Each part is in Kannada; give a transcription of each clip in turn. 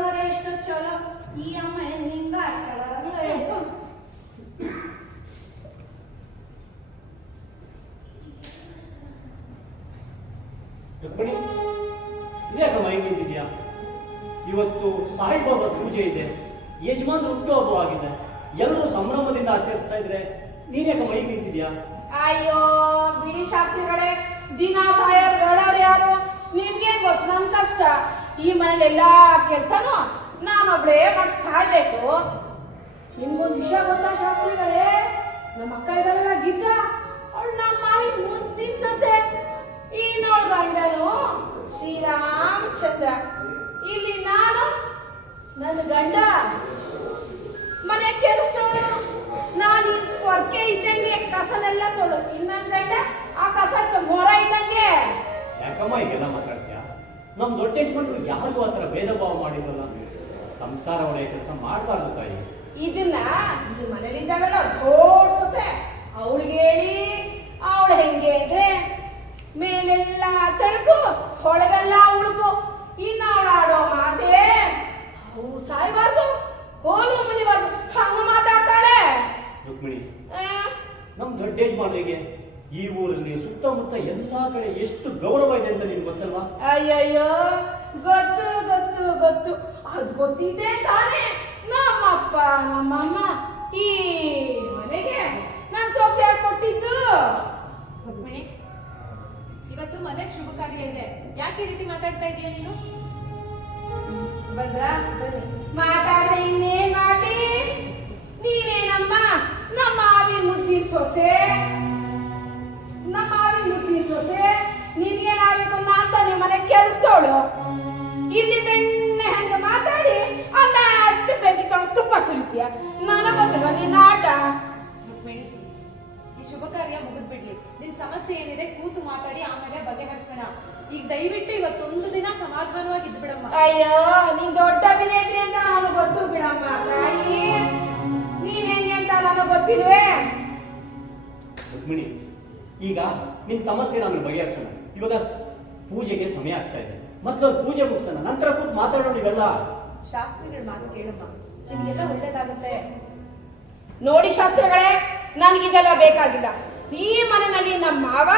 ಮರೆ ಎಷ್ಟು ಚಲೋ ಈ ಅಮ್ಮ ಹೆಣ್ಣಿಂದ ರುಕ್ಮಿಣಿ ಇದ್ಯಾಕ ಮೈ ನಿಂತಿದ್ಯಾ? ಇವತ್ತು ಸಾಯಿಬಾಬಾ ಪೂಜೆ ಇದೆ, ಯಜಮಾನ್ ಹುಟ್ಟುಹಬ್ಬ ಆಗಿದೆ, ಎಲ್ಲರೂ ಸಂಭ್ರಮದಿಂದ ಆಚರಿಸ್ತಾ ಇದ್ರೆ ನೀನ್ಯಾಕ ಮೈ ನಿಂತಿದ್ಯಾ? ಅಯ್ಯೋ ಬಿಡಿ ಶಾಸ್ತ್ರಿಗಳೇ, ದಿನ ಸಾಯೋರು ಹೇಳೋರು ಯಾರು? ನಿಮ್ಗೆ ಗೊತ್ತು ನನ್ ಕಷ್ಟ. ಈ ಮನೇಲಿ ಎಲ್ಲಾ ಕೆಲ್ಸನೂ ನಾನೊಬ್ಳೇ ಮಾಡಿ ಸಾಯ್ಬೇಕು. ನಿಮ್ಗೊಂದು ವಿಷಯ ಗೊತ್ತಾ ಶಾಸ್ತ್ರಿಗಳೇ? ನಮ್ಮ ಅಕ್ಕ ಇದಾರಲ್ಲ ಗಿಜ್ಜಾ, ಅವಳು ನಮ್ಮ ಮಾವಿನ ಮುದ್ದಿನ ಸೊಸೆ. ಈ ನೋಡ್ ಗಂಡನು ಶ್ರೀರಾಮಚಂದ್ರ. ಇಲ್ಲಿ ನಾನು ನನ್ನ ಗಂಡ ಮನೆ ಕೆಲಸದವನು. ನಾನು ಕೊರ್ಕೆ ಇದ್ದಂಗೆ ಕಸನೆಲ್ಲ ತೊಳು, ಇನ್ನೊಂದು ಗಂಡ ಆ ಕಸ ಮೊರ ಇದ್ದಂಗೆ. ಯಾಕಮ್ಮ ಈಗೆಲ್ಲ ಮಾತಾಡ್ತೀಯ? ನಮ್ ದೊಡ್ಡ ಯಜಮಾನ್ರು ಯಾರಿಗೂ ಆತರ ಭೇದ ಭಾವ ಮಾಡಿರಲ್ಲ. ಸಂಸಾರ ಒಳ್ಳೆಯ ಕೆಲಸ ಮಾಡಬಾರ್ದು ತಾಯಿ. ಇದನ್ನ ಈ ಮನೇಲಿದ್ದಾಳಲ್ಲ ದೊಡ್ಡ ಸೊಸೆ, ಅವಳಿಗೆ ಹೇಳಿ ಅವಳು ಹೆಂಗೆ ಅಂದ್ರೆ ಮೇಲೆಲ್ಲ ತಳಕು ಹೊಳಗೆಲ್ಲ ಉಳುಕು. ಇನ್ನು ಅವಳು ಆಡೋ ಮಾತೇ ಅವು ಸಾಯ್ಬಾರ್ದು, ಕೋಲು ಮುನಿಬಾರ್ದು, ಹಂಗ ಮಾತಾಡ್ತಾಳೆ. ರುಕ್ಮಿಣಿ, ನಮ್ ದೊಡ್ಡ ಯಜಮಾನ್ರಿಗೆ ಈ ಊರಲ್ಲಿ ಸುತ್ತಮುತ್ತ ಎಲ್ಲಾ ಕಡೆ ಎಷ್ಟು ಗೌರವ ಇದೆ ಅಂತ ನಿಮ್ಗೆ ಗೊತ್ತಲ್ವಾ? ಅಯ್ಯಯ್ಯೋ ಗೊತ್ತು ಗೊತ್ತು ಗೊತ್ತು, ಅದು ಗೊತ್ತಿದೆ ತಾನೇ. ನಮ್ಮಪ್ಪ ನಮ್ಮಮ್ಮ ಈ ಮನೆಗೆ ನಾನ್ ಸೊಸೆ ಕೊಟ್ಟಿದ್ದು. ರುಕ್ಮಿಣಿ, ಇವತ್ತು ಮನೆಗೆ ಶುಭ ಕಾರ್ಯ ಇದೆ, ಯಾಕೆ ಈ ರೀತಿ ಮಾತಾಡ್ತಾ ಇದೀಯ ನೀನು? ಬಂದ್ರ ಬನ್ನಿ, ಮಾತಾಡ್ದೆ ಇನ್ನೇನ್ ಮಾಡಿ. ನೀನೇನಮ್ಮ ನಮ್ಮ ಮಾವಿನ ಮುದ್ದಿನ ಸೊಸೆ, ನಮ್ಮ ಮಾವಿನ ಮುದ್ದಿನ ಸೊಸೆ. ನಿನ್ಗೇನಾಗಬೇಕು ಅಂತ ನಿಮ್ಮ ಮನೆ ಕೆಲ್ಸದವಳು. ಇಲ್ಲಿ ಬೆಣ್ಣೆ ಹಂಗ ಮಾತಾಡಿ ಅನ್ನ ಅತ್ತೆ ಬೆಂಕಿ ತೊಗೊಂಡು ತುಪ್ಪ ಸುರಿತೀಯ. ನನಗೆ ಗೊತ್ತಿಲ್ವಾ ನಿನ್ನ ಆಟ? ರುಕ್ಮಿಣಿ, ಈ ಶುಭ ಕಾರ್ಯ ಮುಗಿದ್ಬಿಡ್ಲಿ. ನಿನ್ ಸಮಸ್ಯೆ ಏನಿದೆ ಕೂತು ಮಾತಾಡಿ ಆಮೇಲೆ ಬಗೆಹರಿಸೋಣ. ಈಗ ದಯವಿಟ್ಟು ಇವತ್ತೊಂದು ದಿನ ಸಮಾಧಾನವಾಗಿ ಇದ್ದು ಬಿಡಮ್ಮ. ಅಯ್ಯೋ ನೀನ್ ದೊಡ್ಡ ಅಭಿನೇತ್ರಿ ಅಂತ ನನಗೆ ಗೊತ್ತು ಬಿಡಮ್ಮ. ತಾಯಿ ನೀನ್ ಹೆಂಗೆ ಅಂತ ನನಗೆ ಗೊತ್ತಿಲ್ವೇ? ರುಕ್ಮಿಣಿ, ಈಗ ನಿನ್ ಸಮಸ್ಯೆ ನಮಗೆ ಬಗೆಹರಿಸೋಣ. ಇವಾಗ ಪೂಜೆಗೆ ಸಮಯ ಆಗ್ತಾ ಇದೆ, ಮತ್ತೆ ಪೂಜೆ ಮುಗಿಸೋಣ, ನಂತರ ಕೂತು ಮಾತಾಡೋಣ ಇವೆಲ್ಲ. ಶಾಸ್ತ್ರಿಗಳ ಮಾತು ಕೇಳಮ್ಮ, ನಿನಗೆಲ್ಲ ಒಳ್ಳೇದಾಗುತ್ತೆ. ನೋಡಿ ಶಾಸ್ತ್ರಿಗಳೇ, ನನಗಿದೆಲ್ಲ ಬೇಕಾಗಿಲ್ಲ. ಈ ಮನೆಯಲ್ಲಿ ನಮ್ಮ ಮಾವ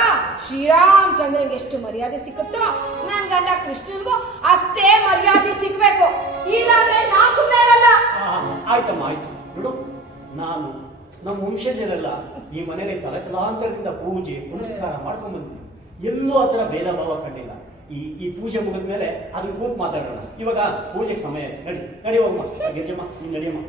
ಶ್ರೀರಾಮಚಂದ್ರನಿಗೆ ಎಷ್ಟು ಮರ್ಯಾದೆ ಸಿಕ್ಕುತ್ತೋ ನನ್ನ ಗಂಡ ಕೃಷ್ಣನ್ಗೂ ಅಷ್ಟೇ ಮರ್ಯಾದೆ ಸಿಗ್ಬೇಕು. ಇಲ್ಲಾಂದ್ರೆ ನಾ ಸುಮ್ಮನೆ ಇರಲ್ಲ. ಆಯ್ತಮ್ಮ, ಆಯ್ತು ನೋಡು. ನಾನು ನಮ್ಮ ವಂಶಜರೆಲ್ಲ ಈ ಮನೆಯಲ್ಲಿ ತಲತಲಾಂತರದಿಂದ ಪೂಜೆ ಪುನಸ್ಕಾರ ಮಾಡ್ಕೊಂಡ್ ಬಂದ್ವಿ. ಎಲ್ಲೂ ಆ ಥರ ಭೇದ ಭಾವ ಕಂಡಿಲ್ಲ. ಈ ಪೂಜೆ ಮುಗಿದ ಮೇಲೆ ಅದನ್ನ ಕೂತ್ ಮಾತಾಡೋಣ. ಇವಾಗ ಪೂಜೆಗೆ ಸಮಯ ಆಯ್ತು, ನಡಿ ನಡಿ ಹೋಗಮ್ಮ. ಗಿರಿಜಮ್ಮ ನೀನು ನಡಿಯಮ್ಮ.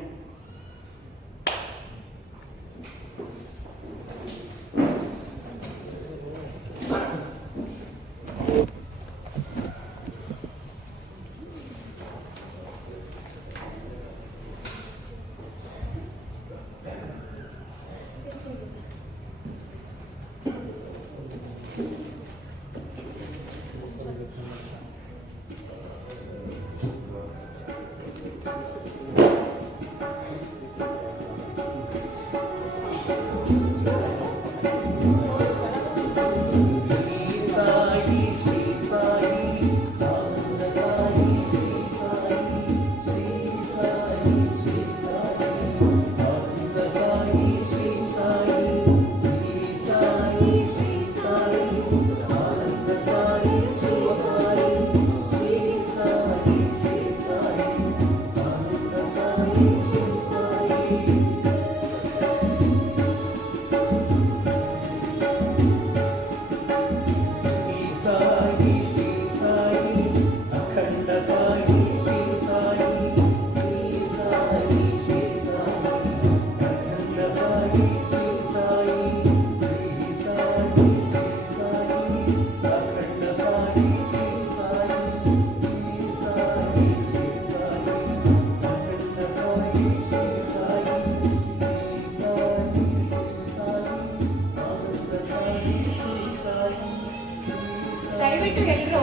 ದಯವಿಟ್ಟು ಎಲ್ಲರೂ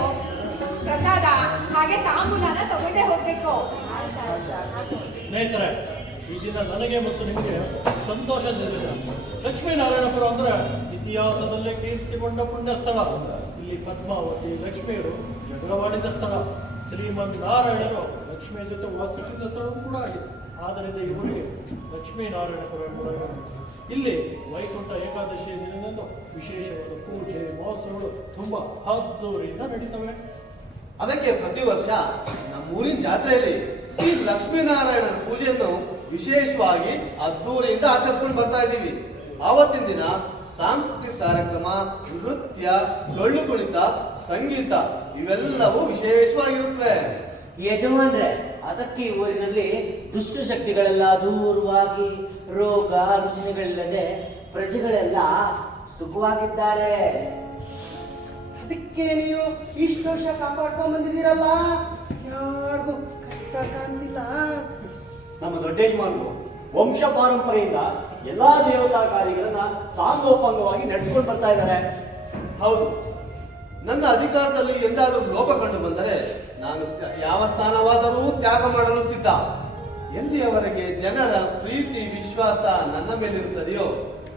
ಪ್ರಸಾದ ಹಾಗೆ ತಾಂಬೂಲನ ತಗೊಂಡೇ ಹೋಗ್ಬೇಕು. ಸ್ನೇಹಿತರೆ, ಈ ದಿನ ನನಗೆ ಮತ್ತು ನಿಮಗೆ ಸಂತೋಷದ ದಿನ. ಲಕ್ಷ್ಮೀನಾರಾಯಣಪುರ ಅಂದ್ರೆ ಇತಿಹಾಸದಲ್ಲೇ ಕೀರ್ತಿಗೊಂಡ ಪುಣ್ಯ ಸ್ಥಳ. ಇಲ್ಲಿ ಪದ್ಮಾವತಿ ಲಕ್ಷ್ಮಿಯರು ಜಗಳವಾಡಿದ ಸ್ಥಳ. ಶ್ರೀಮನ್ನಾರಾಯಣರು ಲಕ್ಷ್ಮಿಯ ಜೊತೆ ವಾಸಿಸಿದ ಸ್ಥಳವೂ ಕೂಡ ಆಗಿದೆ. ಆದ್ದರಿಂದ ಇವರಿಗೆ ಲಕ್ಷ್ಮೀನಾರಾಯಣಪುರ ಎಂಬುದಾಗಿ ಇಲ್ಲಿ ವೈಕುಂಠ ಏಕಾದಶಿಯ ದಿನದಂದು ವಿಶೇಷವಾದ ಪೂಜೆ ಮಹೋತ್ಸವಗಳು ತುಂಬಾ ಅದ್ದೂರಿಯಿಂದ ನಡೀತವೆ. ಅದಕ್ಕೆ ಪ್ರತಿ ವರ್ಷ ನಮ್ಮೂರಿನ ಜಾತ್ರೆಯಲ್ಲಿ ಶ್ರೀ ಲಕ್ಷ್ಮೀನಾರಾಯಣನ ಪೂಜೆಯನ್ನು ವಿಶೇಷವಾಗಿ ಅದ್ದೂರಿಯಿಂದ ಆಚರಿಸ್ಕೊಂಡು ಬರ್ತಾ ಇದ್ದೀವಿ. ಆವತ್ತಿನ ದಿನ ಸಾಂಸ್ಕೃತಿಕ ಕಾರ್ಯಕ್ರಮ, ನೃತ್ಯ, ಡೊಳ್ಳು ಕುಣಿತ, ಸಂಗೀತ ಇವೆಲ್ಲವೂ ವಿಶೇಷವಾಗಿರುತ್ತವೆ. ಯಜಮಾನ್ರೆ, ಅದಕ್ಕೆ ಈ ಊರಿನಲ್ಲಿ ದುಷ್ಟ ಶಕ್ತಿಗಳೆಲ್ಲ ದೂರವಾಗಿ ರೋಗ ರುಜಿನಗಳಿಲ್ಲದೆ ಪ್ರಜೆಗಳೆಲ್ಲ ಸುಖವಾಗಿದ್ದಾರೆ. ಅದಕ್ಕೆ ನೀವು ಇಷ್ಟು ವರ್ಷ ಕಾಪಾಡ್ಕೊಂಡ್ ಬಂದಿದ್ದೀರಲ್ಲ, ಯಾರಿಗೂ ಕಷ್ಟ ಕಾಣ್ತಿಲ್ಲ. ನಮ್ಮ ದೊಡ್ಡ ಯಜಮಾನರು ವಂಶ ಪಾರಂಪರೆಯಿಂದ ಎಲ್ಲಾ ದೇವತಾ ಕಾರ್ಯಗಳನ್ನ ಸಾಂಗೋಪಾಂಗವಾಗಿ ನಡೆಸಿಕೊಂಡು ಬರ್ತಾ ಇದ್ದಾರೆ. ಹೌದು, ನನ್ನ ಅಧಿಕಾರದಲ್ಲಿ ಎಂದಾದರೂ ಲೋಪ ಕಂಡು ಬಂದರೆ ನಾನು ಯಾವ ಸ್ಥಾನವಾದರೂ ತ್ಯಾಗ ಮಾಡಲು ಸಿದ್ಧ. ಎಲ್ಲಿಯವರೆಗೆ ಜನರ ಪ್ರೀತಿ ವಿಶ್ವಾಸ ನನ್ನ ಮೇಲಿರುತ್ತದೆಯೋ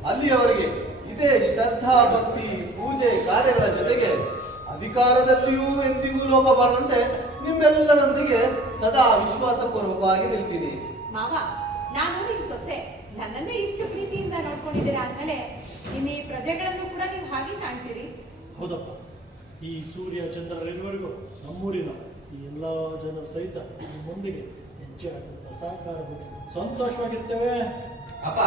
ಅಲ್ಲಿಯವರೆಗೆ ಇದೇ ಶ್ರದ್ಧಾ ಭಕ್ತಿ ಪೂಜೆ ಕಾರ್ಯಗಳ ಜೊತೆಗೆ ಅಧಿಕಾರದಲ್ಲಿಯೂ ಎಂದಿಗೂ ಲೋಪ ಬಾರದಂತೆ ನಿಮ್ಮೆಲ್ಲರೊಂದಿಗೆ ಸದಾ ವಿಶ್ವಾಸಪೂರ್ವಕವಾಗಿ ನಿಲ್ತೀನಿ. ಮಾವ, ನಾನು ನಿಮ್ ಸೊಸೆ, ನನ್ನನ್ನೇ ಇಷ್ಟು ಪ್ರೀತಿಯಿಂದ ನೋಡ್ಕೊಂಡಿದ್ದೀರಾ ಅಂದ್ಮೇಲೆ ಇನ್ನು ಈ ಪ್ರಜೆಗಳನ್ನು ಕೂಡ ನೀವು ಹಾಗೆ ಕಾಣ್ತೀರಿ. ಹೌದಪ್ಪ, ಈ ಸೂರ್ಯ ಚಂದ್ರರಿವರೆಗೂ ನಮ್ಮೂರಿನ ಈ ಎಲ್ಲ ಜನರು ಸಹಿತ ಮುಂದಿಗೆ ಹೆಜ್ಜೆ ಹಾಕುತ್ತಾ ಸಹಕಾರದಿಂದ ಸಂತೋಷವಾಗಿರ್ತೇವೆ. ಅಪ್ಪ,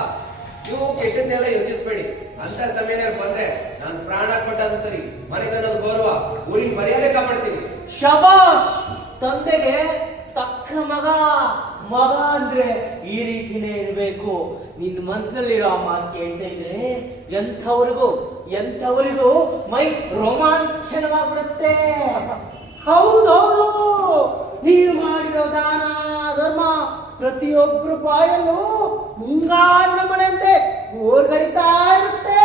ನೀವು ಕೆಟ್ಟದ್ದೆಲ್ಲ ಯೋಚಿಸ್ಬೇಡಿ. ಅಂತ ಸಮಯದಲ್ಲಿ ಬಂದ್ರೆ ನಾನು ಪ್ರಾಣ ಕೊಟ್ಟಾದ್ರೂ ಸರಿ, ಮನೆತನದ ಗೌರವ, ಊರಿನ ಮರ್ಯಾದೆ ಕಾಪಾಡ್ತೀನಿ. ಶಬಾಷ್! ತಂದೆಗೆ ತಕ್ಕ ಮಗ. ಮಗ ಅಂದ್ರೆ ಈ ರೀತಿನೇ ಇರಬೇಕು. ನಿನ್ನ ಮನಸ್ಸಲ್ಲಿರೋ ಮಾತು ಕೇಳ್ತಾ ಇದ್ರೆ ಎಂಥವರಿಗೂ ಮೈ ರೋಮಾಂಚನವಾಗ್ಬಿಡುತ್ತೆ. ಹೌದೌದು, ನೀವು ಮಾಡಿರೋ ದಾನ ಧರ್ಮ ಪ್ರತಿಯೊಬ್ಬರು ಬಾಯಲ್ಲೂ ಮುಂಗಾರಿನ ಮಳೆಯಂತೆ ಓರ್ಗರಿತಾ ಇರುತ್ತೆ.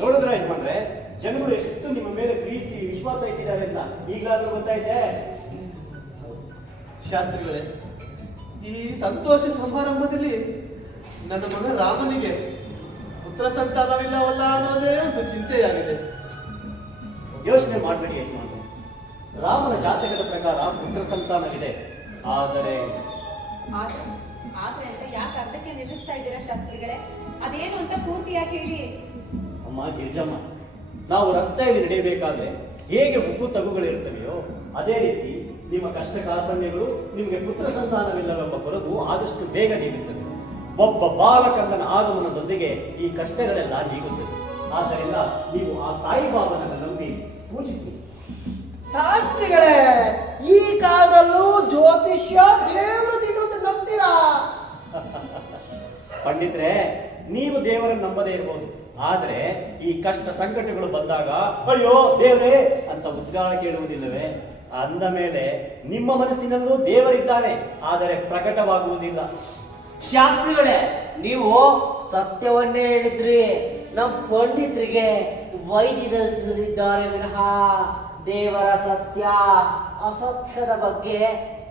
ನೋಡಿದ್ರ ಯಜಮಾನ್ರೆ, ಜನಗಳು ಎಷ್ಟು ನಿಮ್ಮ ಮೇಲೆ ಪ್ರೀತಿ ವಿಶ್ವಾಸ ಇಟ್ಟಿದ್ದಾರೆ ಅಂತ ಈಗಲಾದ್ರೂ ಗೊತ್ತಾಯ್ತೆ. ಶಾಸ್ತ್ರಿಗಳೇ, ಈ ಸಂತೋಷ ಸಮಾರಂಭದಲ್ಲಿ ನನ್ನ ಮಗ ರಾಮನಿಗೆ ಪುತ್ರ ಸಂತಾನವಿಲ್ಲವಲ್ಲ ಅನ್ನೋದೇ ಒಂದು ಚಿಂತೆಯಾಗಿದೆ. ಯೋಚನೆ ಮಾಡಬೇಡಿ ಯಜಮಾನ್ರೆ, ರಾಮನ ಜಾತಕದ ಪ್ರಕಾರ ಪುತ್ರ ಸಂತಾನವಿದೆ. ಆದರೆ ಆದ್ರೆ ಅಂತ ಯಾಕೆ ಅರ್ಧಕ್ಕೆ ನಿಲ್ಲಿಸ್ತಾ ಇದ್ದೀರಾ ಶಾಸ್ತ್ರಿಗಳೇ? ಅದೇನು ಅಂತ ಪೂರ್ತಿಯಾಗಿ ಹೇಳಿ. ಅಮ್ಮ ಗಿರಿಜಮ್ಮ, ನಾವು ರಸ್ತೆಯಲ್ಲಿ ನಡೆಯಬೇಕಾದ್ರೆ ಹೇಗೆ ಉಪ್ಪು ತಗುಗಳಿರ್ತವೆಯೋ ಅದೇ ರೀತಿ ನಿಮ್ಮ ಕಷ್ಟ ಕಾರ್ಪಣ್ಯಗಳು ನಿಮಗೆ ಪುತ್ರ ಸಂತಾನವಿಲ್ಲವೆಂಬ ಕೊರಗು ಆದಷ್ಟು ಬೇಗ ನೀಗುತ್ತದೆ. ಒಬ್ಬ ಬಾಲಕಂದನ ಆಗಮನದೊಂದಿಗೆ ಈ ಕಷ್ಟಗಳೆಲ್ಲ ನೀಗುತ್ತದೆ. ಆದ್ದರಿಂದ ನೀವು ಆ ಸಾಯಿಬಾಬನನ್ನು ನಂಬಿ ಪೂಜಿಸಿ. ಶಾಸ್ತ್ರಿಗಳೇ, ಈ ಕಾಲದಲ್ಲೂ ಜ್ಯೋತಿಷ್ಯ ದೇವರು ತಿನ್ನುವುದು ನಂಬ್ತೀರಾ? ಪಂಡಿತ್ರೆ, ನೀವು ದೇವರನ್ನು ನಂಬದೇ ಇರಬಹುದು, ಆದ್ರೆ ಈ ಕಷ್ಟ ಸಂಕಟಗಳು ಬಂದಾಗ ಅಯ್ಯೋ ದೇವರೇ ಅಂತ ಉದ್ಗಾರ ಕೇಳುವುದಿಲ್ಲವೇ? ಅಂದ ಮೇಲೆ ನಿಮ್ಮ ಮನಸ್ಸಿನಲ್ಲೂ ದೇವರಿದ್ದಾನೆ, ಆದರೆ ಪ್ರಕಟವಾಗುವುದಿಲ್ಲ. ಶಾಸ್ತ್ರಿಗಳೇ, ನೀವು ಸತ್ಯವನ್ನೇ ಹೇಳಿದ್ರಿ. ನಮ್ಮ ಪಂಡಿತರಿಗೆ ವೈದ್ಯದಲ್ಲಿ ತಿಳಿದಿದ್ದಾರೆ ವಿನಃ ದೇವರ ಸತ್ಯ ಅಸತ್ಯದ ಬಗ್ಗೆ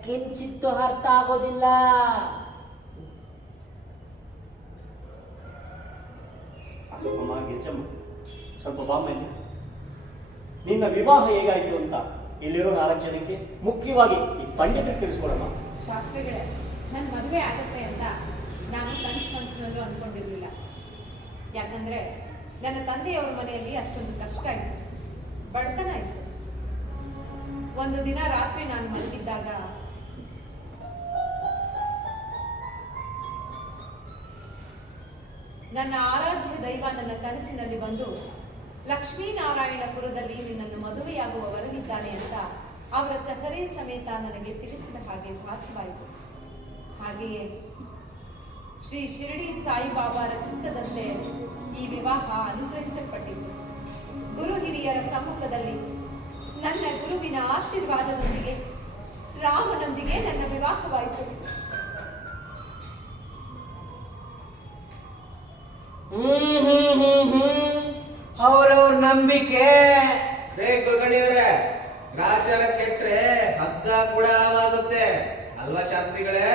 ಕಿಂಚಿತ್ತು ಅರ್ಥ ಆಗೋದಿಲ್ಲ. ಅಮ್ಮ ಗಿರಿಜಮ್ಮ, ಸ್ವಲ್ಪ ಬಾಮೇಲೆ ನಿನ್ನ ವಿವಾಹ ಹೇಗಾಯ್ತು ಅಂತ ಇಲ್ಲಿರೋ 4 ಜನಕ್ಕೆ, ಮುಖ್ಯವಾಗಿ ಈ ಪಂಡಿತರಿಗೆ ತಿಳಿಸ್ಕೊಡಮ್ಮ. ಶಾಸ್ತ್ರಿಗಳೇ, ನನ್ನ ಮದುವೆ ಆಗುತ್ತೆ ಅಂತ ನಾನು ಮನಸ್ಸಿನಲ್ಲೂ ಅನ್ಕೊಂಡಿರ್ಲಿಲ್ಲ. ಯಾಕಂದ್ರೆ ನನ್ನ ತಂದೆಯವರ ಮನೆಯಲ್ಲಿ ಅಷ್ಟೊಂದು ಕಷ್ಟ ಇತ್ತು, ಬಡತನ ಇತ್ತು. ಒಂದು ದಿನ ರಾತ್ರಿ ನಾನು ಮಲಗಿದ್ದಾಗ ನನ್ನ ಆರಾಧ್ಯ ದೈವ ನನ್ನ ಕನಸಿನಲ್ಲಿ ಬಂದು ಲಕ್ಷ್ಮೀನಾರಾಯಣಪುರದಲ್ಲಿ ನಿನ್ನನ್ನು ಮದುವೆಯಾಗುವ ವರನಿದ್ದಾನೆ ಅಂತ ಅವರ ಚಕರೆ ಸಮೇತ ನನಗೆ ತಿಳಿಸಿದ ಹಾಗೆ ಭಾಸವಾಯಿತು. ಹಾಗೆಯೇ ಶ್ರೀ ಶಿರಡಿ ಸಾಯಿಬಾಬಾರ ಚಿತ್ತದಂತೆ ಈ ವಿವಾಹ ಅನುಗ್ರಹಿಸಲ್ಪಟ್ಟಿತು. ಗುರು ಹಿರಿಯರ ಸಮ್ಮುಖದಲ್ಲಿ ನನ್ನ ಗುರುವಿನ ಆಶೀರ್ವಾದದೊಂದಿಗೆ ರಾಮನೊಂದಿಗೆ ನನ್ನ ವಿವಾಹವಾಯಿತು. ಅವರವ್ರ ನಂಬಿಕೆ. ಕುಲಕರ್ಣಿಯವರೇ, ಗ್ರಾಚಾರ ಕೆಟ್ರೆ ಹಗ್ಗ ಕೂಡ ಆಗುತ್ತೆ ಅಲ್ವಾ ಶಾಸ್ತ್ರಿಗಳೇ?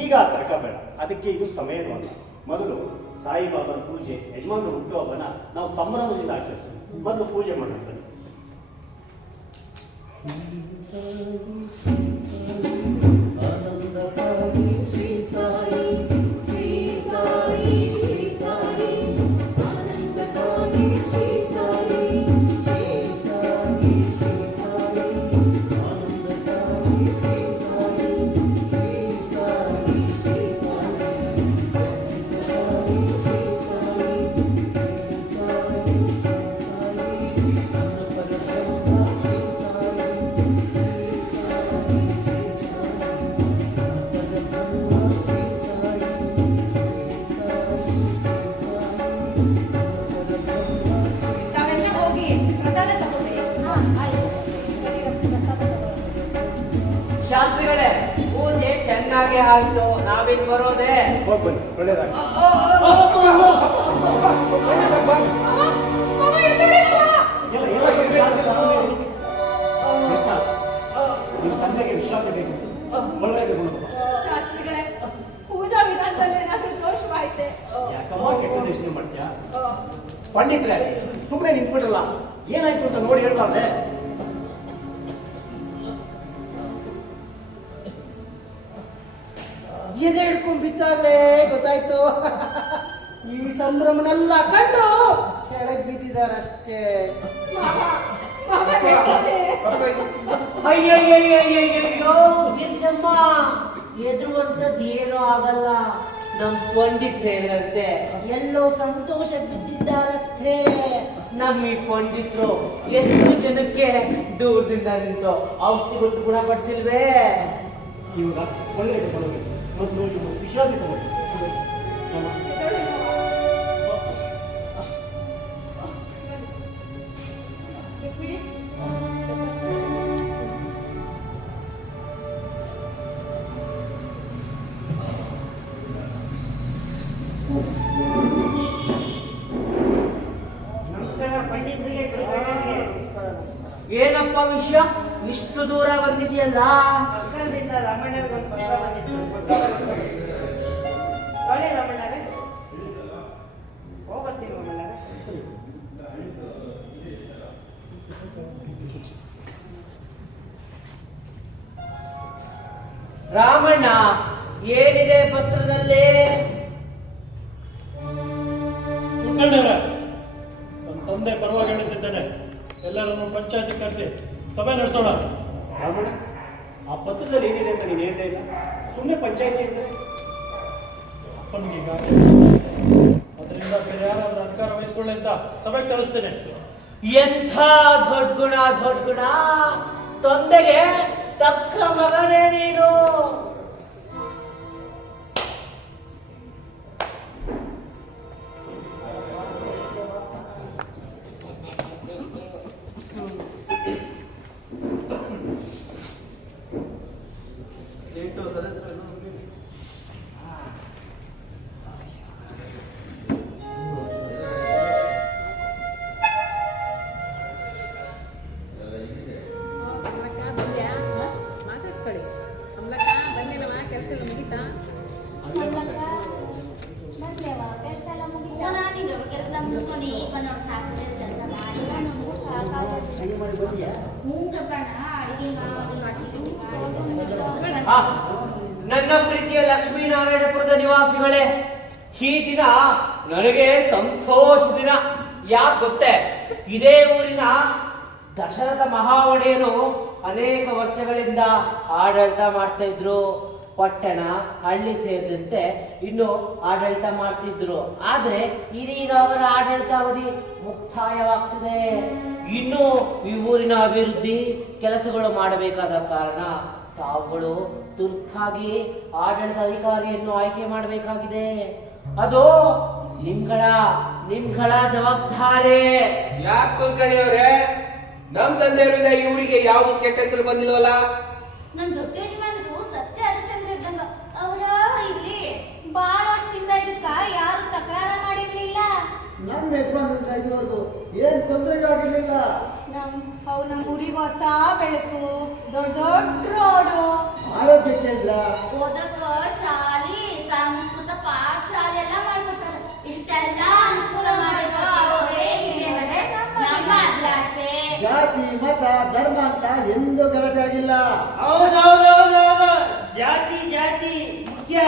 ಈಗ ತರ್ಕ ಬೇಡ, ಅದಕ್ಕೆ ಇದು ಸಮಯನೂ ಅಲ್ಲ. ಮೊದಲು ಸಾಯಿಬಾಬಾನ ಪೂಜೆ, ಯಜಮಾನರು ಹುಟ್ಟುಹಬ್ಬನ ನಾವು ಸಂಭ್ರಮದಿಂದ ಆಚರಿಸ್ತೀವಿ. ಮೊದಲು ಪೂಜೆ ಮಾಡೋಣ. ಆನಂದ ಸಾಯಿ ಶ್ರೀ ಸಾಯಿ ಶ್ರೀ ಸಾಯಿ ಶ್ರೀ ಸಾಯಿ ಆನಂದ ಸಾಯಿ ಶ್ರೀ ಸಾಯಿ ಶ್ರೀ ಸಾಯಿ ಶ್ರೀ ಸಾಯಿ ಆನಂದ ಸಾಯಿ ಶ್ರೀ ಸಾಯಿ ಶ್ರೀ ಸಾಯಿ ಶ್ರೀ ಸಾಯಿ ಆನಂದ ಸಾಯಿ ಶ್ರೀ ಸಾಯಿ ತಾವೆಲ್ಲ ಹೋಗಿ ಪ್ರಸಾದ ತಗೊಂಡ್ರಿ. ಶಾಸ್ತ್ರಿಗಳೇ ಪೂಜೆ ಚೆನ್ನಾಗಿ ಆಯ್ತು, ನಾವಿಲ್ಲಿ ಬರೋದೇ. ಹೋಗಿ ಬನ್ನಿ, ಒಳ್ಳೇದಾಗಿ. ಕೃಷ್ಣ, ನಿಮ್ಮ ತಂದೆಗೆ ವಿಶ್ರಾಂತಿ ಬೇಕು, ಒಳಗಡೆ ತಗೊಂಡು ಬಾ. ಶಾಸ್ತ್ರಿಗಳೇ, ಪೂಜಾ ವಿಧಾನದಲ್ಲಿ ಏನಾದ್ರೂ ದೋಷವಾಯ್ತೆ? ಯಾಕಮ್ಮ ಕೆಟ್ಟ ಯೋಚನೆ ಮಾಡ್ತೀಯಾ? ಪಂಡಿತ್ರೆ, ಸುಮ್ಮನೆ ನಿಂತ್ಬಿಟ್ರಲ್ಲ, ಏನಾಯ್ತು ಅಂತ ನೋಡಿ ಹೇಳ್ಬಾರ್ದೆ? ಎದೆ ಹಿಡ್ಕೊಂಡ್ ಬಿದ್ದಾಗಲೇ ಗೊತ್ತಾಯ್ತು. ಈ ಸಂಭ್ರಮನೆಲ್ಲ ಕಂಡು ಕೆಳಗೆ ಬಿದ್ದಿದಾರಷ್ಟೇ. ಅಯ್ಯಯ್ಯಯ್ಯಯ್ಯಯ್ಯೋ ಗಿರ್ಜಮ್ಮ, ಎದುರುವಂಥದ್ದು ಏನೂ ಆಗಲ್ಲ. ನಮ್ ಪಂಡಿತ್ ಹೇಳಿದಂತೆ ಎಲ್ಲೋ ಸಂತೋಷ ಬಿದ್ದಿದ್ದಾರಷ್ಟೇ. ನಮ್ಮ ಈ ಪಂಡಿತ್ರು ಎಷ್ಟು ಜನಕ್ಕೆ ದೂರದಿಂದ ನಿಂತು ಔಷಧಿ ಕೊಟ್ಟು ಗುಣಪಡಿಸಿಲ್ವೇ? ಇವಾಗ ಒಳ್ಳೆಯ ತಗೊಳ್ಳಿ, ಮೊದಲು ನೀವು ವಿಶ್ರಾಂತಿ ತಗೊಳ್ಳಿ. ಏನಪ್ಪ ವಿಷಯ, ಇಷ್ಟು ದೂರ ಬಂದಿದೆಯಲ್ಲ? ರಾಮಣ್ಣ, ಏನಿದೆ ಪತ್ರದಲ್ಲಿ? ಕುಲಕರ್ಣಿಯವರೇ, ನನ್ನ ತಂದೆ ಪರವಾಗಿ ಹೇಳುತ್ತಿದ್ದೇನೆ, ಎಲ್ಲರನ್ನು ಪಂಚಾಯತ್ ಕರೆಸಿ ಸಭೆ ನಡೆಸೋಣ. ರಾಮಣ್ಣ, ಆ ಪತ್ರದಲ್ಲಿ ಏನಿದೆ ಅಂತ ನೀನು ಹೇಳ್ತಾ ಇಲ್ಲ, ಸುಮ್ಮನೆ ಪಂಚಾಯಿತಿ ಅಂದ್ರೆ? ಅಪ್ಪನಿಗೆ ಈಗಾಗಲೇ ಅದರಿಂದ ಬೇರೆ ಯಾರಾದ್ರೂ ಅಧಿಕಾರ ವಹಿಸ್ಕೊಳ್ಳಿ ಅಂತ ಸಭೆ ಕಳಿಸ್ತೇನೆ. ಎಂಥ ದೊಡ್ಡ ಗುಣ, ದೊಡ್ಡ ಗುಣ! ತಂದೆಗೆ ತಕ್ಕ ಮಗನೇ ನೀನು. ಎಂಟು ಸದಸ್ಯರು ಮಾತಾಡ್ಕೊಳ್ಳಿ. ಅಮ್ಲಕ್ಕ ಬಂದೇನವ, ಕೆಲಸ ಎಲ್ಲ ಮುಗಿತಾ? ನನ್ನ ಪ್ರೀತಿಯ ಲಕ್ಷ್ಮೀನಾರಾಯಣಪುರದ ನಿವಾಸಿಗಳೇ, ಈ ದಿನ ನನಗೆ ಸಂತೋಷ ದಿನ. ಯಾಕೆ ಗೊತ್ತೇ? ಇದೇ ಊರಿನ ದಶರಥ ಮಹಾಒಡೆಯರು ಅನೇಕ ವರ್ಷಗಳಿಂದ ಆಡಳಿತ ಮಾಡ್ತಾ ಇದ್ರು. ಪಟ್ಟಣ ಹಳ್ಳಿ ಸೇರಿದಂತೆ ಇನ್ನು ಆಡಳಿತ ಮಾಡ್ತಿದ್ರು. ಆದ್ರೆ ಇದೀಗ ಅವರ ಆಡಳಿತಾವಧಿ ಮುಕ್ತಾಯವಾಗ್ತಿದೆ. ಇನ್ನು ಈ ಊರಿನ ಅಭಿವೃದ್ಧಿ ಕೆಲಸಗಳು ಮಾಡಬೇಕಾದ ಕಾರಣ ತಾವುಗಳು ತುರ್ತಾಗಿ ಆಡಳಿತ ಅಧಿಕಾರಿಯನ್ನು ಆಯ್ಕೆ ಮಾಡಬೇಕಾಗಿದೆ. ಅದು ನಿಮ್ಗಳ ಜವಾಬ್ದಾರಿ. ಯಾಕೆ ಕುಲಕರ್ಣಿಯವರೇ, ನಮ್ ತಂದೆಯವರಿಂದ ಈ ಊರಿಗೆ ಯಾವ್ದು ಕೆಟ್ಟ ಹೆಸರು ಬಂದಿಲ್ವಲ್ಲ? ನನ್ ದೊಡ್ಡ ಯಜಮಾನರು ಸತ್ಯ ಹರಿಶ್ಚಂದ್ರ ಇದ್ದಂಗ. ಅವರ ಇಲ್ಲಿ ಬಾಳ ವರ್ಷದಿಂದ ಇದಕ್ಕ ಯಾರು ತಕರಾರ ಮಾಡಿರ್ಲಿಲ್ಲ. ನಮ್ಮ ಯಜಮಾನ್ರಿಂದ ಇದುವರೆಗೂ ಏನ್ ತೊಂದರೆ ಆಗಿರ್ಲಿಲ್ಲ. ಅವು ನಮ್ಮ ಊರಿಗೆ ಹೊಸ ಬೆಳಕು, ದೊಡ್ಡ ದೊಡ್ಡ ರೋಡು, ಆರೋಗ್ಯ ಕೇಂದ್ರ, ಓದಕ ಶಾಲಿ, ಸಂಸ್ಕೃತ ಪಾಠಶಾಲೆ ಎಲ್ಲ ಮಾಡ್ಕೊಟ್ಟಾರ. ಇಷ್ಟೆಲ್ಲ ಅನುಕೂಲ ಮಾಡಿರೋ ಅವರೇ ಇಲ್ಲೇ ನಮ್ಮ ಅಭಿಲಾಷೆ. ಜಾತಿ ಮತ ಧರ್ಮ ಅಂತ ಎಂದೂ ಗಲಾಟೆ ಆಗಿಲ್ಲ. ಹೌದೌದೌದೌದು, ಜಾತಿ ಜಾತಿ ಮುಖ್ಯ.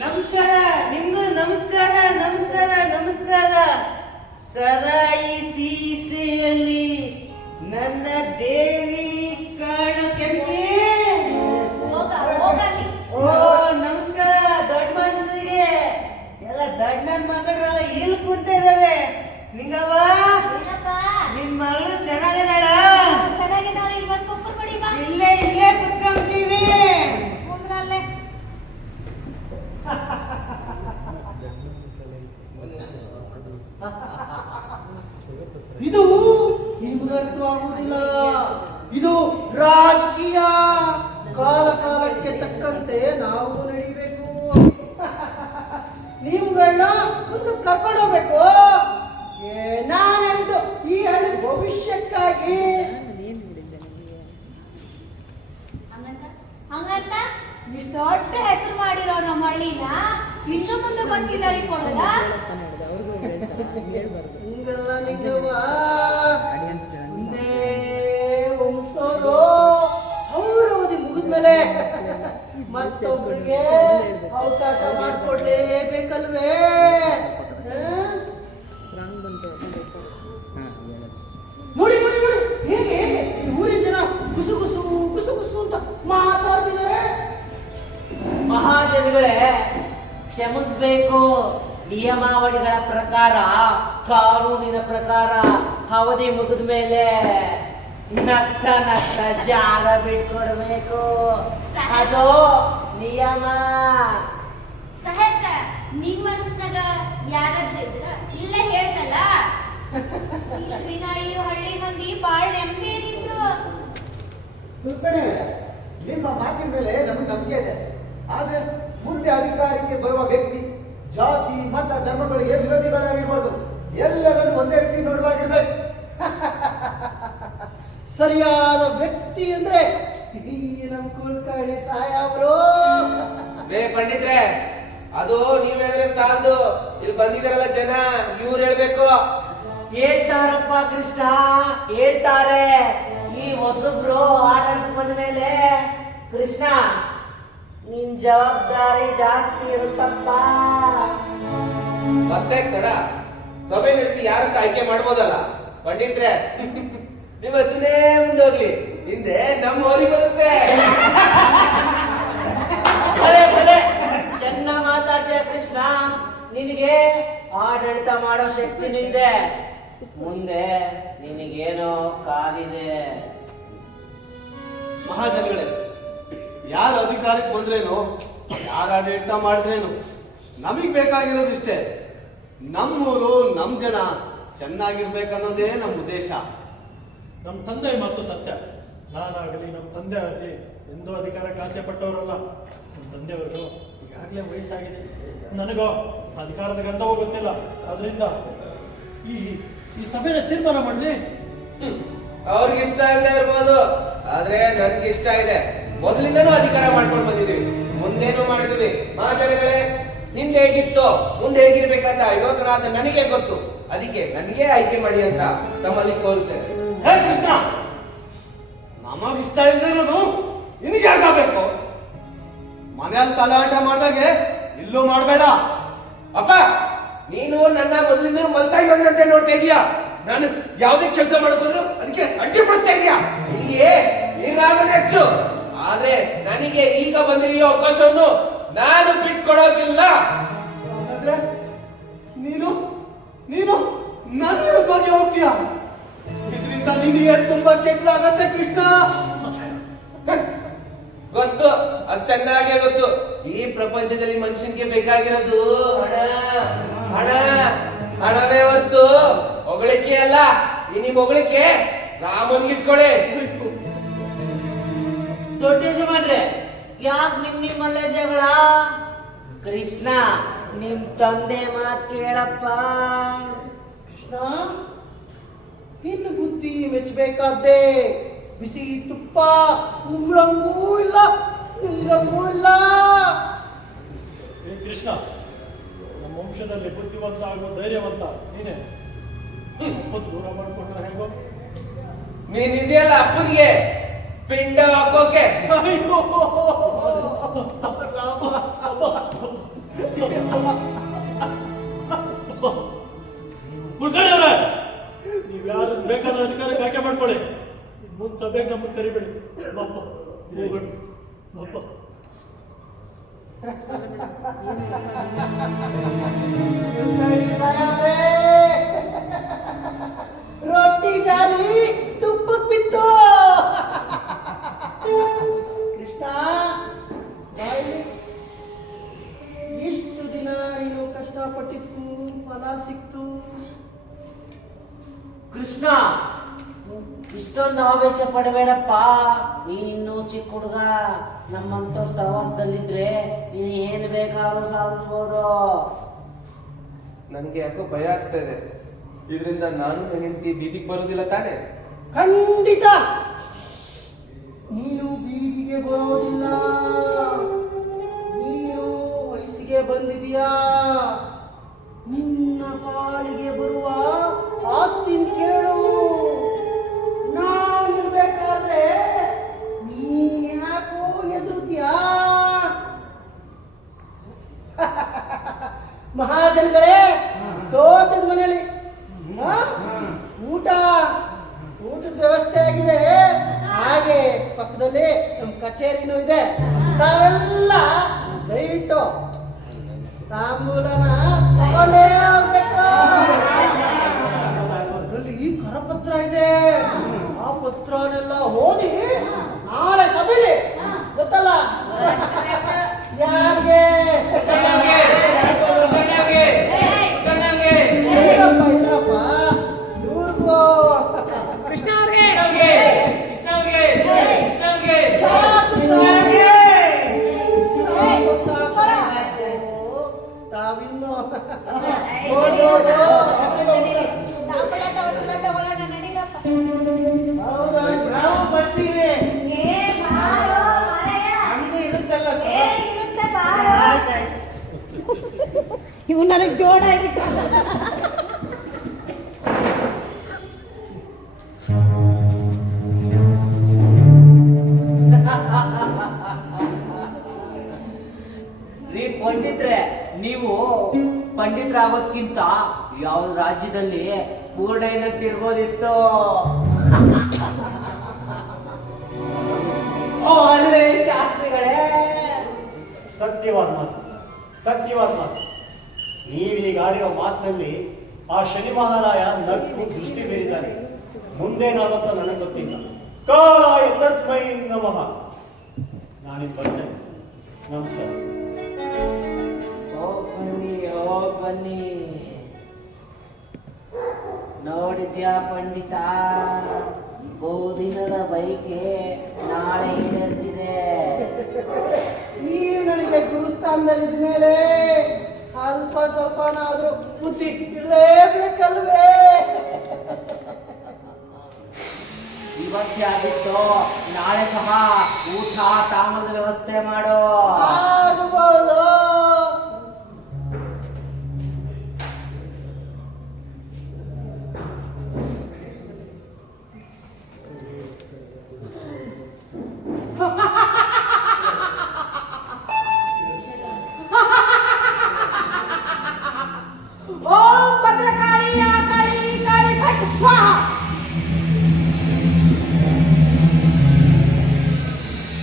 ನಮಸ್ಕಾರ, ನಿಮ್ಗೂ ನಮಸ್ಕಾರ ನಮಸ್ಕಾರ ನಮಸ್ಕಾರ. ಸದಾ ಈ ಸೀಸೆಯಲ್ಲಿ ನನ್ನ ದೇವಿ ಕಾಣೋ ಕೆಂಪಿ. ಹೋಗಲ್ಲಿ. ಓ ನಮಸ್ಕಾರ ದೊಡ್ಡ ಮನುಷ್ಯರಿಗೆ. ಎಲ್ಲ ದೊಡ್ಡ ನನ್ನ ಮಕ್ಕಳೆಲ್ಲ ಇಲ್ಲಿ ಕುಂತಿದ್ದಾವೆ. ನಿಂಗವ್ವ, ಏನಪ್ಪ? ನಿನ್ ಮಗಳು ಚೆನ್ನಾಗಿದ್ದಾಳ? ಚೆನ್ನಾಗಿದ್ದಾಳೆ. ಇಲ್ಲಿ ಬಂದು ಕುಕ್ಕರ್ ಕೊಡಿ ಬಾ. ಇಲ್ಲೇ ಇಲ್ಲೇ ಕುತ್ಕೊಂತೀನಿ. ಕೂತ್ರಲ್ಲೇ. ಇದು ನಿಮ್ಗರ್ಥ ಆಗುವುದಿಲ್ಲ. ಇದು ರಾಜಕೀಯ. ಕಾಲ ಕಾಲಕ್ಕೆ ತಕ್ಕಂತೆ ನಾವು ನಡಿಬೇಕು. ನೀವುಗಳನ್ನ ಮುಂದೆ ಕರ್ಕೊಂಡು ಹೋಗ್ಬೇಕು. ನಾನು ಹೇಳಿದ್ದು ಈ ಹಳ್ಳಿ ಭವಿಷ್ಯಕ್ಕಾಗಿ. ಹಂಗಂತ ಇಷ್ಟು ದೊಡ್ಡ ಹೆಸರು ಮಾಡಿರೋ ನಮ್ಮ ಹಳ್ಳಿನ ಇನ್ನು ಮುಂದೆ ಬಂದಿದ್ದಾರೆ ಕೊಡೋದ? ಹಿಂಗೆಲ್ಲ ನಿಜವ. ಒಂದೇ ವಂಶದವರು ಅವ್ರ ಅವಧಿ ಮುಗಿದ್ಮೇಲೆ ಮತ್ತೊಬ್ಬರಿಗೆ ಅವಕಾಶ ಮಾಡಿಕೊಡ್ಲೇಬೇಕಲ್ವೇ? ನೋಡಿ ನೋಡಿ ನೋಡಿ, ಹೇಗೆ ಹೇಗೆ ಈ ಊರಿನ ಜನ ಗುಸು ಗುಸು ಗುಸು ಗುಸು ಅಂತ ಮಾತಾಡ್ತಿದ್ದಾರೆ. ಮಹಾಜನಗಳೇ, ಕ್ಷಮಿಸಬೇಕು. ನಿಯಮಾವಳಿಗಳ ಪ್ರಕಾರ, ಕಾನೂನಿನ ಪ್ರಕಾರ ಅವಧಿ ಮುಗಿದ ಮೇಲೆ ನಗ್ತ ನಗ್ತ ಜಾಗ ಬಿಟ್ಕೊಡ್ಬೇಕು. ಅದು ನಿಯಮ. ಸಾಹೇಬ್ರ, ನಿಮ್ ಮನಸ್ನಾಗ ಯಾರಾದ್ರೂ ಇದ್ರ ಇಲ್ಲೇ ಹೇಳ್ತಲ್ಲ. ಇಷ್ಟು ದಿನ ಈ ಹಳ್ಳಿ ಮಂದಿ ಬಾಳ್ ನೆಮ್ಮದಿಯಾಗಿದ್ರು. ಕುಲ್ಕರ್ಣಿ, ನಿಮ್ಮ ಮಾತಿನ ಮೇಲೆ ನಮಗೆ ನಂಬಿಕೆ ಇದೆ. ಆದ್ರೆ ಮುಂದೆ ಅಧಿಕಾರಕ್ಕೆ ಬರುವ ವ್ಯಕ್ತಿ ಜಾತಿ ಮತ ಧರ್ಮಗಳಿಗೆ ವಿರೋಧಿಗಳಾಗಿರ್ಬಾರ್ದು. ಎಲ್ಲರನ್ನು ಒಂದೇ ರೀತಿ ನೋಡುವಾಗಿರ್ಬೇಕು. ಸರಿಯಾದ ವ್ಯಕ್ತಿ ಅಂದ್ರೆ ಈ ನಮ್ಮ ಕುಲ್ಕರ್ಣಿ ಸಾಹೇಬ್ರು. ರೇ ಪಂಡಿತ್ರೆ, ಅದು ನೀವ್ ಹೇಳಿದ್ರೆ ಸಾಲದು. ಇಲ್ಲಿ ಬಂದಿದಾರಲ್ಲ ಜನ, ಇವ್ರು ಹೇಳ್ಬೇಕು. ಹೇಳ್ತಾರಪ್ಪ ಕೃಷ್ಣ, ಹೇಳ್ತಾರೆ. ಈ ಹೊಸಬ್ರು ಆಡಳಿತ ಬಂದ ಮೇಲೆ ಕೃಷ್ಣ ನಿನ್ ಜವಾಬ್ದಾರಿ ಜಾಸ್ತಿ ಇರುತ್ತಪ್ಪ. ಮತ್ತೆ ಕಡ ಸಭೆ ನಡೆಸಿ ಯಾರಂತ ಆಯ್ಕೆ ಮಾಡ್ಬೋದಲ್ಲ. ಪಂಡಿತ್ರೆ, ನಿಮ್ಮ ಹೆಸರೇ ಮುಂದೋಗ್ಲಿ, ಹಿಂದೆ ನಮ್ಮ ಊರಿಗೆ ಬರುತ್ತೆ. ಭಲೆ ಭಲೆ, ಚೆನ್ನಾಗ್ ಮಾತಾಡ್ತೀಯ ಕೃಷ್ಣ. ನಿನಗೆ ಆಡಳಿತ ಮಾಡೋ ಶಕ್ತಿನೂ ಇದೆ. ಮುಂದೆ ನಿನಗೇನೋ ಕಾದಿದೆ. ಮಹಾಜನಗಳೇ, ಯಾರು ಅಧಿಕಾರಕ್ಕೆ ಬಂದ್ರೇನು, ಯಾರು ಆಡಳಿತ ಮಾಡಿದ್ರೇನು, ನಮಗ್ ಬೇಕಾಗಿರೋದಿಷ್ಟೇ. ನಮ್ಮೂರು ನಮ್ ಜನ ಚೆನ್ನಾಗಿರ್ಬೇಕನ್ನೋದೇ ನಮ್ಮ ಉದ್ದೇಶ. ನಮ್ಮ ತಂದೆ ಮಾತು ಸತ್ಯ. ನಾನಾಗಲಿ ನಮ್ಮ ತಂದೆ ಆಗಲಿ ಎಂದೂ ಅಧಿಕಾರಕ್ಕೆ ಆಸೆ ಪಟ್ಟವರಲ್ಲ. ನಮ್ಮ ತಂದೆಯವರು ಈಗಾಗಲೇ ವಯಸ್ಸಾಗಿದೆ. ನನಗೋ ಅಧಿಕಾರದ ಗಂಧವೂ ಗೊತ್ತಿಲ್ಲ. ಅದರಿಂದ ಈ ಈ ಸಭೆನ ತೀರ್ಮಾನ ಮಾಡಲಿ. ಅವ್ರಿಗೆ ಇಷ್ಟ ಇಲ್ಲದೆ ಇರ್ಬೋದು, ಆದ್ರೆ ನನ್ಗೆ ಇಷ್ಟ ಇದೆ. ಮೊದಲಿಂದನೂ ಅಧಿಕಾರ ಮಾಡ್ಕೊಂಡು ಬಂದಿದ್ದೀವಿ, ಮುಂದೇನು ಮಾಡಿದ್ವಿ. ಮಹಾಜನಗಳೇ, ಹಿಂದೆ ಹೇಗಿತ್ತು ಮುಂದೆ ಹೇಗಿರ್ಬೇಕಂತ ಯುವಕರಾದ ನನಗೆ ಗೊತ್ತು. ಅದಕ್ಕೆ ನನಗೆ ಆಯ್ಕೆ ಮಾಡಿ ಅಂತ ತಮ್ಮಲ್ಲಿ ಕೋರುತ್ತೇನೆ. ಹೇ ಕೃಷ್ಣ, ನಮಗಿಷ್ಟ ಇಲ್ಲದೆ ಇರೋದು ನಿನಗೆ ಯಾಕಾಗಬೇಕು? ಮನೆಯಲ್ಲಿ ತಲಾಟ ಮಾಡ್ದಾಗೆ ಇಲ್ಲೂ ಮಾಡಬೇಡ. ಅಪ್ಪ, ನೀನು ನನ್ನ ಮೊದಲಿಂದ ಮಲ್ತಾಯಿ ಬಂದಂತೆ ನೋಡ್ತಾ ಇದೀಯಾ. ನಾನು ಯಾವುದೇ ಕೆಲಸ ಮಾಡೋದ್ರು ಅದಕ್ಕೆ ಅಡ್ಡಿಪಡಿಸ್ತಾ ಇದೀಯಾ. ನಿನಗೆ ಈಗಾಗಲೇ ಹೆಚ್ಚು, ಆದ್ರೆ ನನಗೆ ಈಗ ಬಂದಿರೋ ಅವಕಾಶವನ್ನು ನಾನು ಬಿಟ್ಕೊಡೋದಿಲ್ಲ. ಹಾಗಾದ್ರೆ ನೀನು ನೀನು ನನ್ನ ವಿರುದ್ಧವಾಗಿ ಹೋಗ್ತೀಯ. ಇದರಿಂದ ನಿನಗೆ ತುಂಬಾ ಕೆಟ್ಟದಾಗತ್ತೆ ಕೃಷ್ಣ. ಗೊತ್ತು, ಅದು ಚೆನ್ನಾಗೇ ಗೊತ್ತು. ಈ ಪ್ರಪಂಚದಲ್ಲಿ ಮನುಷ್ಯನಿಗೆ ಬೇಕಾಗಿರೋದು ಹಣ, ಹಣ, ಹಣವೇ ಹೊರತು ಹೊಗಳಿಕೆ ಅಲ್ಲ. ಈ ಹೊಗಳಿಕೆ ರಾಮನ್ಗಿಟ್ಕೊಡೆ. ದೊಡ್ಡ ಯಜಮಾನ್ರೆ, ಯಾಕೆ ನಿಮ್ಮಲ್ಲೇ ಜಗಳ? ಕೃಷ್ಣ, ನಿಮ್ ತಂದೆ ಮಾತು ಕೇಳಪ್ಪ. ಕೃಷ್ಣ, ನಿನ್ನ ಬುದ್ಧಿ ಮೆಚ್ಚಬೇಕಾದ್ದೆ. ಬಿಸಿ ತುಪ್ಪ ಉಂಗ್ಳಂಗೂ ಇಲ್ಲ ಉಂಗಂಗೂ ಇಲ್ಲ. ಏ ಕೃಷ್ಣ, ನಮ್ಮ ವಂಶದಲ್ಲಿ ಬುದ್ಧಿವಂತ ಆಗೋ ಧೈರ್ಯವಂತ ನೀನೆ. ದೂರ ಮಾಡ್ಕೊಂಡ್ರೆ ಹೇಗೋ? ನೀನ್ ಇದೆಯಲ್ಲ ಅಪ್ಪನಿಗೆ ಪಿಂಡ ಹಾಕೋಕೆ. ಅಯ್ಯೋ ರಾಮ. ಕುಲಕರ್ಣಿ ಅವರೇ, ನೀವ್ ಯಾರು ಬೇಕಾದ್ರೆ ಅಧಿಕಾರಕ್ಕೆ ಆಯ್ಕೆ ಮಾಡ್ಕೊಳ್ಳಿ. ಮುಂದ್ ಸಭೆಗೆ ನಮ್ಮನ್ನು ಕರಿಬೇಡಿ. ಬಾಪ, ಹೋಗೋಣ. ಬಾಪ. ರೊಟ್ಟಿ ಜಾರಿ ತುಪ್ಪಕ್ ಬಿತ್ತು. ಕೃಷ್ಣ ಬಾಯಲ್ಲಿ ಇಷ್ಟು ದಿನ ನೀನು ಕಷ್ಟಪಟ್ಟಿದ್ಕು ಫಲ ಸಿಕ್ತು. ಕೃಷ್ಣ, ಇಷ್ಟೊಂದು ಆವೇಶ ಪಡಬೇಡಪ್ಪ. ನೀನಿನ್ನೂ ಚಿಕ್ಕ ಹುಡುಗ. ನಮ್ಮಂತವ್ರ ಸಹವಾಸದಲ್ಲಿದ್ರೆ ನೀನು ಏನ್ ಬೇಕಾದ್ರೂ ಸಾಧಿಸ್ಬೋದು. ನನಗೆ ಯಾಕೋ ಭಯ ಆಗ್ತಾ ಇದೆ. ಇದರಿಂದ ನಾನು ನನ್ನ ಹೆಂಡತಿ ಬೀದಿಗೆ ಬರೋದಿಲ್ಲ ತಾನೆ? ಖಂಡಿತ ನೀನು ಬೀದಿಗೆ ಬರೋದಿಲ್ಲ. ನೀನು ವಯಸ್ಸಿಗೆ ಬಂದಿದೀಯಾ. ನಿನ್ನ ಪಾಲಿಗೆ ಬರುವ ಆಸ್ತಿನ್ ಕೇಳು. ನಾನಿರ್ಬೇಕಾದ್ರೆ ನೀನ್ಯಾಕೋ ಎದುರುತ್ತೀಯಾ? ಮಹಾಜನಗಳೇ, ತೋಟದ ಮನೆಯಲ್ಲಿ ಊಟದ ವ್ಯವಸ್ಥೆ ಆಗಿದೆ. ಹಾಗೆ ಪಕ್ಕದಲ್ಲಿ ನಮ್ಮ ಕಚೇರಿನೂ ಇದೆ. ತಾವೆಲ್ಲ ದಯವಿಟ್ಟು ತಾಂಬೂಲನ ತಗೊಂಡೇ ಹೋಗ್ಬೇಕು. ಅದರಲ್ಲಿ ಈ ಕರಪತ್ರ ಇದೆ. ಆ ಪತ್ರನೆಲ್ಲ ಓದಿ ನಾಳೆ ಸಭೆಲಿ ಗೊತ್ತಲ್ಲ ಯಾರಿಗೆ ಇದ್ರಪ್ಪ ಇವ್ರಿಗೂ ತಾವಿನ್ನು ನಾವು ಬರ್ತೀವಿ. ಇವ್ ನನಗ್ ಜೋಡ ಆಗಿತ್ತು. ರೀ ಪಂಡಿತ್ರೆ, ನೀವು ಪಂಡಿತರಾಗೋದ್ಕಿಂತ ಯಾವ ರಾಜ್ಯದಲ್ಲಿ ಪೂರ್ಣಯ್ಯನಂತಿರ್ಬೋದಿತ್ತು. ಓ ಅಲ್ಲೇ ಶಾಸ್ತ್ರಿಗಳೇ, ಸತ್ಯವಾದ ಮಾತು, ಸತ್ಯವಾದ ಮಾತು. ನೀವೀಗ ಆಡಿರೋ ಮಾತಿನಲ್ಲಿ ಆ ಶನಿ ಮಹಾರಾಯ ನಕ್ಕು ದೃಷ್ಟಿ ಬೀರಿದ್ದಾನೆ. ಮುಂದೇನಾಗುತ್ತೋ ನನಗೆ ಗೊತ್ತಿಲ್ಲ. ಕಾಯ ತಸ್ಮೈ ನಮಃ. ನಾನಿನ್ ಬರ್ತೇನೆ. ನಮಸ್ಕಾರ. ಹೋಗ್ ಬನ್ನಿ. ನೋಡಿದ್ಯಾ ಪಂಡಿತ, ಬಹುದಿನದ ಬೈಕೆ ನಾಳೆ ಈಡೇರ್ತಿದೆ. ನೀವು ನನಗೆ ಗುರುಸ್ಥಾನದಲ್ಲಿದ್ದ ಮೇಲೆ ಅಲ್ಪ ಸ್ವಲ್ಪನಾದ್ರೂ ಬುದ್ಧಿ ಇರಲೇಬೇಕಲ್ವೇ? ಇವತ್ತೇ ಆಗಿತ್ತು, ನಾಳೆ ಸಹ ಊಟ ತಾಮ್ರದ ವ್ಯವಸ್ಥೆ ಮಾಡೋ. ಆಗಬಹುದು. ಓಂ ಭದ್ರಕಾಳಿ ಆ ಕಾಳಿ ಈ ಕಾಳಿ ಫಟ್ ಸ್ವಾಹ.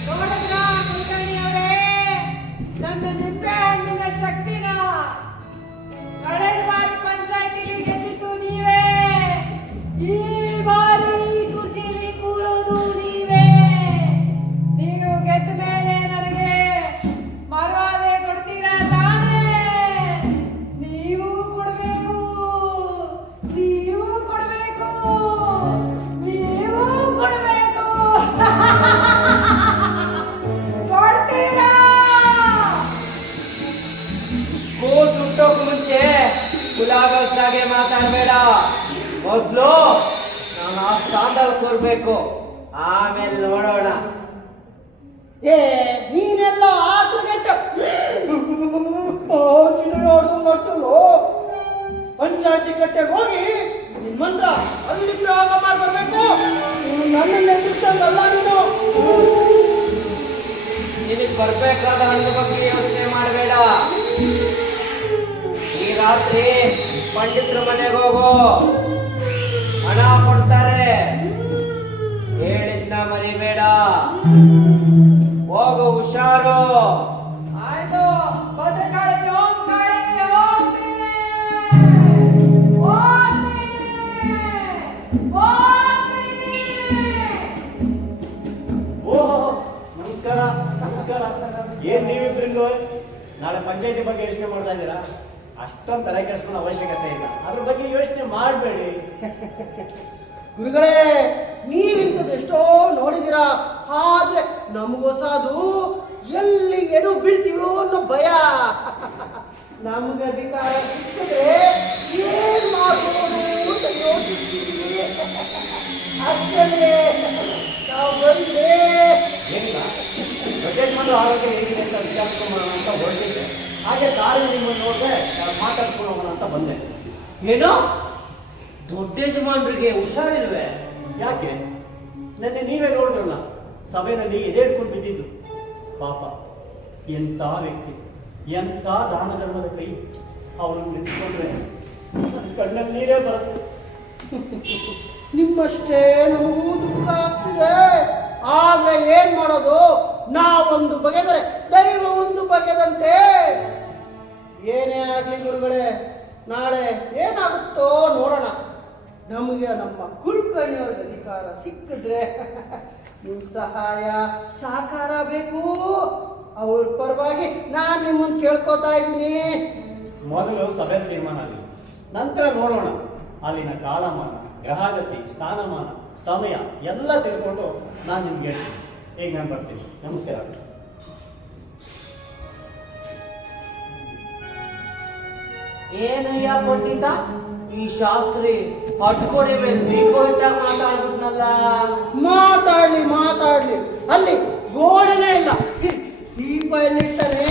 ನೋಡಿದ್ರಾ ಕುಲಕರ್ಣಿ ಅವರೇ, ನನ್ನ ನಿಂಬೆ ಹಣ್ಣಿನ ಶಕ್ತಿನ ಕಳೆದ ಬಾರಿ ಪಂಚಾಯತಿಲಿ ಗೆದ್ದಿದ್ದು ನೀವೇ. ಈ ಬಾರಿ ಕುರ್ಚಿಲಿ ಕೂರೋದು ನೀವೇ. ನೀವು ಗೆದ್ದ ಮೇಲೆ ನನಗೆ ಮರ್ವಾದೆ ಕೊಡ್ತೀರಾ ತಾನೇ? ನೀವು ಕೊಡ್ಬೇಕು, ನೀವು ಕೊಡ್ಬೇಕು, ನೀವು ಕೊಡ್ಬೇಕು. ಕೊಡ್ತೀರಾ? ಕೂಸು ಹುಟ್ಟೋಕ್ ಮುಂಚೆ ಕುಲಾಗಲ್ಸಾಗೆ ಮಾತಾಡ್ಬೇಡ. ಮೊದ್ಲು ನಾನು ಆ ಸ್ಥಾನದಲ್ಲಿ ಕೂರ್ಬೇಕು, ಆಮೇಲೆ ನೋಡೋಣ. ಏ ನೀನೆಲ್ಲ ಆತು ನೆಟ್ಟ ನೋಡು ಮಕ್ಕಳು ಪಂಚಾಯತಿ ಕಟ್ಟೆಗೆ ಹೋಗಿ ನಿನ್ ಮಂತ್ರ ಅಲ್ಲಿ ಪ್ರಯೋಗ ಮಾಡಿ ಬರ್ಬೇಕು. ನನ್ನ ನೆನಪಿಸ್ತಲ್ಲ ನೀನು. ನಿನಗೆ ಬರ್ಬೇಕಾದ ಹಣ್ಣು ಬಗ್ಗೆ ಯೋಚನೆ ಮಾಡಬೇಡ. ಈ ರಾತ್ರಿ ಪಂಡಿತರ ಮನೆಗೆ ಹೋಗು, ಹಣ ಕೊಡ್ತಾರೆ, ಹೇಳಿದ್ನ ಮರಿಬೇಡ. ಹೋಗು, ಹುಷಾರು. ಆಯ್ತು, ಭದ್ರಕಾಳಿ ಓಂಕಾರಿ ಹೋಗ್ತೀನಿ. ಓಹೋ, ನಮಸ್ಕಾರ ನಮಸ್ಕಾರ. ಏನ್ ನೀವಿಬ್ರಿಲ್ವೋ ನಾಳೆ ಪಂಚಾಯತಿ ಬಗ್ಗೆ ಯೋಚನೆ ಮಾಡ್ತಾ ಇದ್ದೀರಾ? ಅಷ್ಟೊಂದು ತಲೆ ಕೆಡಿಸ್ಕೊಳ್ಳೋ ಅವಶ್ಯಕತೆ ಇಲ್ಲ, ಅದ್ರ ಬಗ್ಗೆ ಯೋಚನೆ ಮಾಡಬೇಡಿ. ಗುರುಗಳೇ, ನೀವಿಂಥದ್ದು ಎಷ್ಟೋ ನೋಡಿದಿರಾ, ಆದ್ರೆ ನಮಗೊಸದು ಎಲ್ಲಿ ಏನು ಬೀಳ್ತೀವೋ ಅನ್ನೋ ಭಯ. ನಮ್ಗೆ ಅಧಿಕಾರ ಸಿಕ್ಕಿದ್ರೆ ಏನ್ ಮಾಡ್ಬೋದು ಅಂತ ಯೋಚಿಸ್ತೀವಿ. ಅಷ್ಟೇ ನಾವು ಬಂದ್ರೆ ಏನಿಲ್ಲ, ಪ್ರದೇಶದ ಆರೋಗ್ಯ ಹೇಗಿದೆ ಅಂತ ವಿಚಾರಿಸ್ಕೊಂಬೋಣ ಅಂತ ಹೊರಟಿದ್ದೆ. ಹಾಗೆ ದಾರಿ ನಿಮ್ಮನ್ನು ನೋಡಿದ್ರೆ ಮಾತಾಡ್ಕೊಂಡು ಹೋಗೋಣ ಅಂತ ಬಂದೆ. ಏನು, ದೊಡ್ಡ ಯಜಮಾನ್ರಿಗೆ ಹುಷಾರಿಲ್ವೇ? ಯಾಕೆ? ನೆನ್ನೆ ನೀವೇ ನೋಡಿದ್ರಲ್ಲ, ಸಭೆಯಲ್ಲಿ ಎದೆ ಹಿಡ್ಕೊಂಡು ಬಿದ್ದಿದ್ದು. ಪಾಪ, ಎಂಥ ವ್ಯಕ್ತಿ, ಎಂಥ ದಾನ ಧರ್ಮದ ಕೈ. ಅವ್ರನ್ನ ನಿಲ್ಸ್ಕೊಂಡ್ರೆ ನನ್ನ ಕಣ್ಣಲ್ಲಿ ನೀರೇ ಬರುತ್ತೆ. ನಿಮ್ಮಷ್ಟೇ ನಮಗೂ ದುಃಖ ಆಗ್ತಿದೆ. ಆದ್ರೆ ಏನ್ ಮಾಡೋದು, ನಾವೊಂದು ಬಗೆದರೆ ದೈವ ಒಂದು ಬಗೆದಂತೆ. ಏನೇ ಆಗ್ಲಿ ಗುರುಗಳೇ, ನಾಳೆ ಏನಾಗುತ್ತೋ ನೋಡೋಣ. ನಮಗೆ ನಮ್ಮ ಕುಲಕರ್ಣಿಯವ್ರಿಗೆ ಅಧಿಕಾರ ಸಿಕ್ಕಿದ್ರೆ ನಿಮ್ ಸಹಾಯ ಸಹಕಾರ ಬೇಕು. ಅವ್ರ ಪರವಾಗಿ ನಾನ್ ನಿಮ್ಮನ್ನು ಕೇಳ್ಕೊತಾ ಇದ್ದೀನಿ. ಮೊದಲು ಸಭೆ ತೀರ್ಮಾನ ಆಗಲಿ, ನಂತರ ನೋಡೋಣ. ಅಲ್ಲಿನ ಕಾಲಮಾನ, ಗ್ರಹಗತಿ, ಸ್ಥಾನಮಾನ, ಸಮಯ ಎಲ್ಲ ತಿಳ್ಕೊಂಡು ನಾನು ನಿಮ್ಗೆ ಹೇಳ್ತೀನಿ. ಈಗ ನಾನು ಬರ್ತೀನಿ. ನಮಸ್ಕಾರ. ಏನಯ್ಯ ಪಂಡಿತ, ಈ ಶಾಸ್ತ್ರಿ ಹಟ್ಕೊಡಿ ಮೇಲೆ ದೀಪ ಇಟ್ಟಾಗ ಮಾತಾಡ್ಬಿಟ್ನಲ್ಲ. ಮಾತಾಡ್ಲಿ ಮಾತಾಡ್ಲಿ, ಅಲ್ಲಿ ಗೋಡೆನೇ ಇಲ್ಲ, ದೀಪ ಎಲ್ಲಿರ್ತಾನೆ.